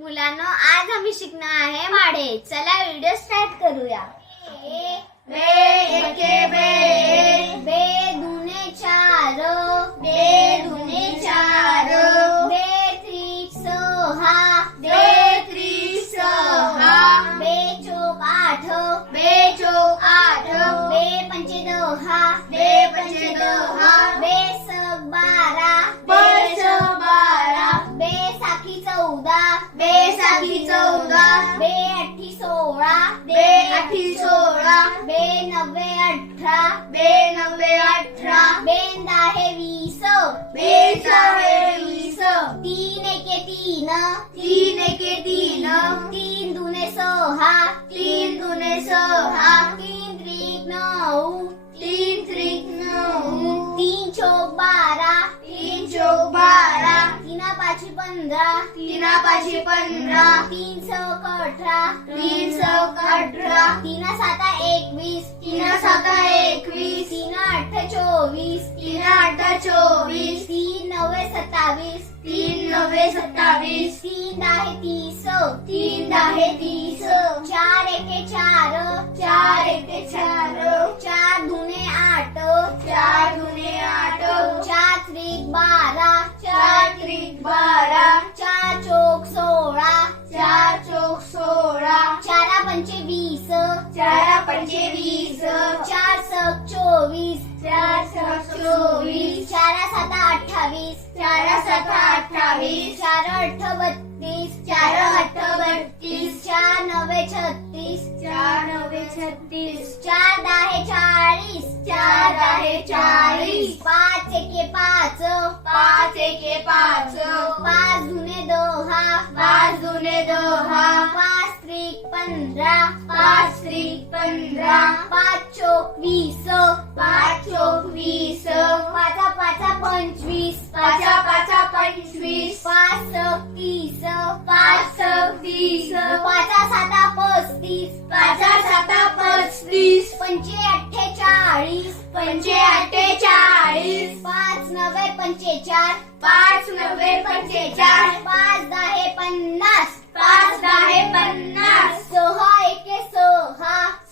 मुलांनो, आज आम्ही शिकणार आहे माडे. चला व्हिडिओ स्टार्ट करूया. बे एके बे, बे दुने चार, बे दुने चार, बे त्रिक सहा, बे त्रिक सहा, बे चौक आठ, बे चौक आठ, बे पंचे दहा, बे पंचे दहा, बे सक बारा, बे सक बारा, बे साखी 14, बे साखी 14, बे अठ्ठी 16, बे अठी 16, बे नव्वे 18, बे नव्वे 18, बे दाहे 20, बे सहे 20, तीन एके तीन, तीन एके तीन, तीन दुने सहा, तीन दुने सहा, तीन त्रिक 9, तीन त्रिक 9, तीन चौक 12, तीन चौक 12, तीना पाची 15, तीना पाची 15, तीन सक 18, तीन सक 18, तीना साता 21, तीना साता 21, तीना आठ 24, तीना आठ 24, तीन नव्वे 27, तीन नव्वे 27, तीन दाहे 30, तीन दाहे 30, चार एके चार, चार एके चार, चार दुने 8, चार दुने 8, चार त्रिक 12, चार त्रिक 12, चार चौक 16, चार चौक 16, चारा पंचे 20, चारा पंचे 20, चार सक 24, चार सक 24, चारा साता 28, चारा साता 28, चार अठ 32, चार अठ 32, चार नव्वे 36, चार नव्वे 36, चार दाहे 40, चार दाहे 40, पाच एके 5, पाच एके 5, पाच दुने 10, पाच दुने 10, पाच त्रिक 15, पाच त्रिक 15, पाच चौक 20, पाच चौक 20, पाचा पाचा 25, पाचा पाचा 25, पाच सक 30, पाच सक 30, पाचा साता 35, पाचा साता 35, पंचे 48, पंचे 48, पाच नव्वे 45, पाच नव्वे 45, पाच दाहे 50, पाच दाहे 50, सहा एके 6,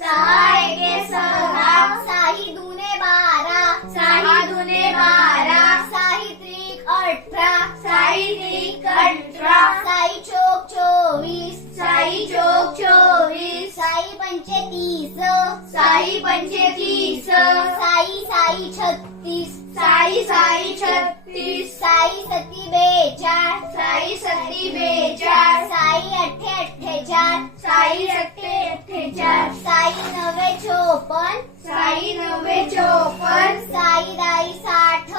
सहा एके 6, साही दुने 12, साही दुने 12, साही त्रिक 18, साही त्रिक 18, साई चौक 24, साई चौक 24, साई पंचे 30, साई पंचे 30, साई साई 36, साई साई 36, साई सती 42, साई सती 42, साई अठ्ठे 48, साई अठ्ठे 48, साई नव्वे 54, साई नव्वे 54, साई दाई 60,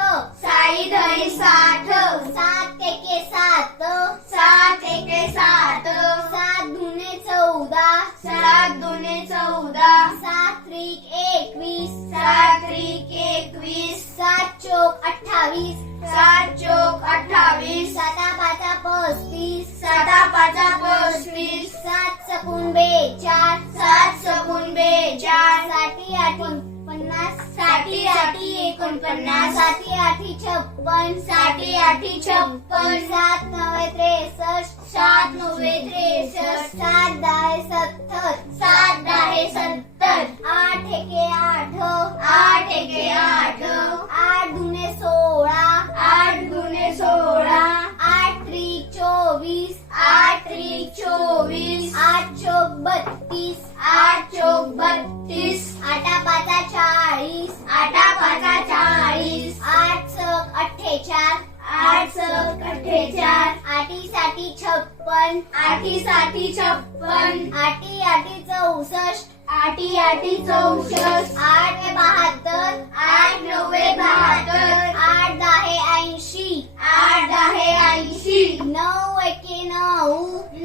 साई दही 60, सात एके 7, सात एके 7, सात दुने 14, सात दुने 14, सात त्रिक 21, सात त्रिक 21, सात चौक 28, सात चौक 28, साता पाचा 35, साता पाचा 35, सात सकून 42, सात सकून 42, साती आठी 50, साती आठी 49, साती आठी 56, साती आठी 56, सात नव्वे 63, सात नव्वे 63, सात दाहे 70, सात दाहे 70, आठ एके 8, आठ एके 8, आठ दुने 16, आठ दुने 16, आठ त्रिक 24, आठ त्रिक 24, आठ चौक 32, आठ चौक 32, आठा पाचा 40, आठा पाचा 40, आठ सक 48, आठ सक 48, आठी साठी 56, आठी साठी 56, आठी आठी 64, आठी आठी 64, आठ 72, आठ नव्वे 72, आठ दाहे 80, आठ दाहे 80, नऊ एके 9,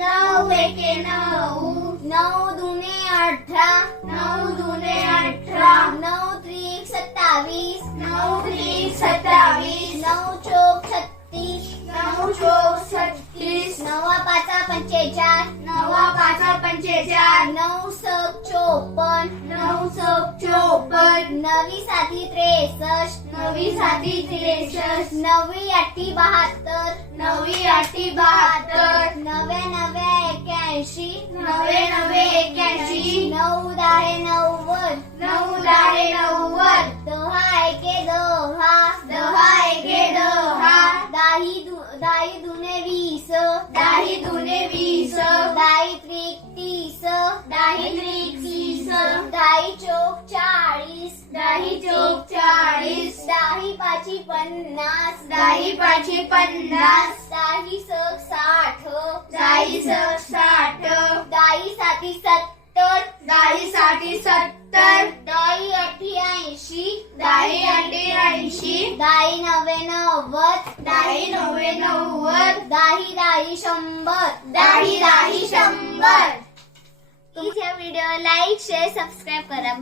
नऊ एके 9, नऊ दुने 18, नऊ दुने 18, नऊ त्रिक 27, नऊ त्रिक 27, नऊ चौक 36, नऊ चौक 36, नवा पाचा 45, नवा पाचा पंचेचाळ 9 सक 54 9 सक 54 9 साती 63 9 साती 63 9 आठी 72 9 आठी 72 99 81 99 81 9 10 90 9 10 90 10 एके 10 10 एके 10 दाही दुने 20 दाही दुने 20 दाही त्रिक 30 दाही त्रिक 30 दाही चौक 40 दाही चौक 40 दाही पाची 50 दाही पाची 50 दाही सक 60 दाही सक 60 दाही साती 70 दाही साठी 70 दाही अठी 80 दाही आठी 80 दाही 90 दाही 90 दाही 100 दाही 100 तुमच्या व्हिडिओ लाईक शेअर सबस्क्राईब करा.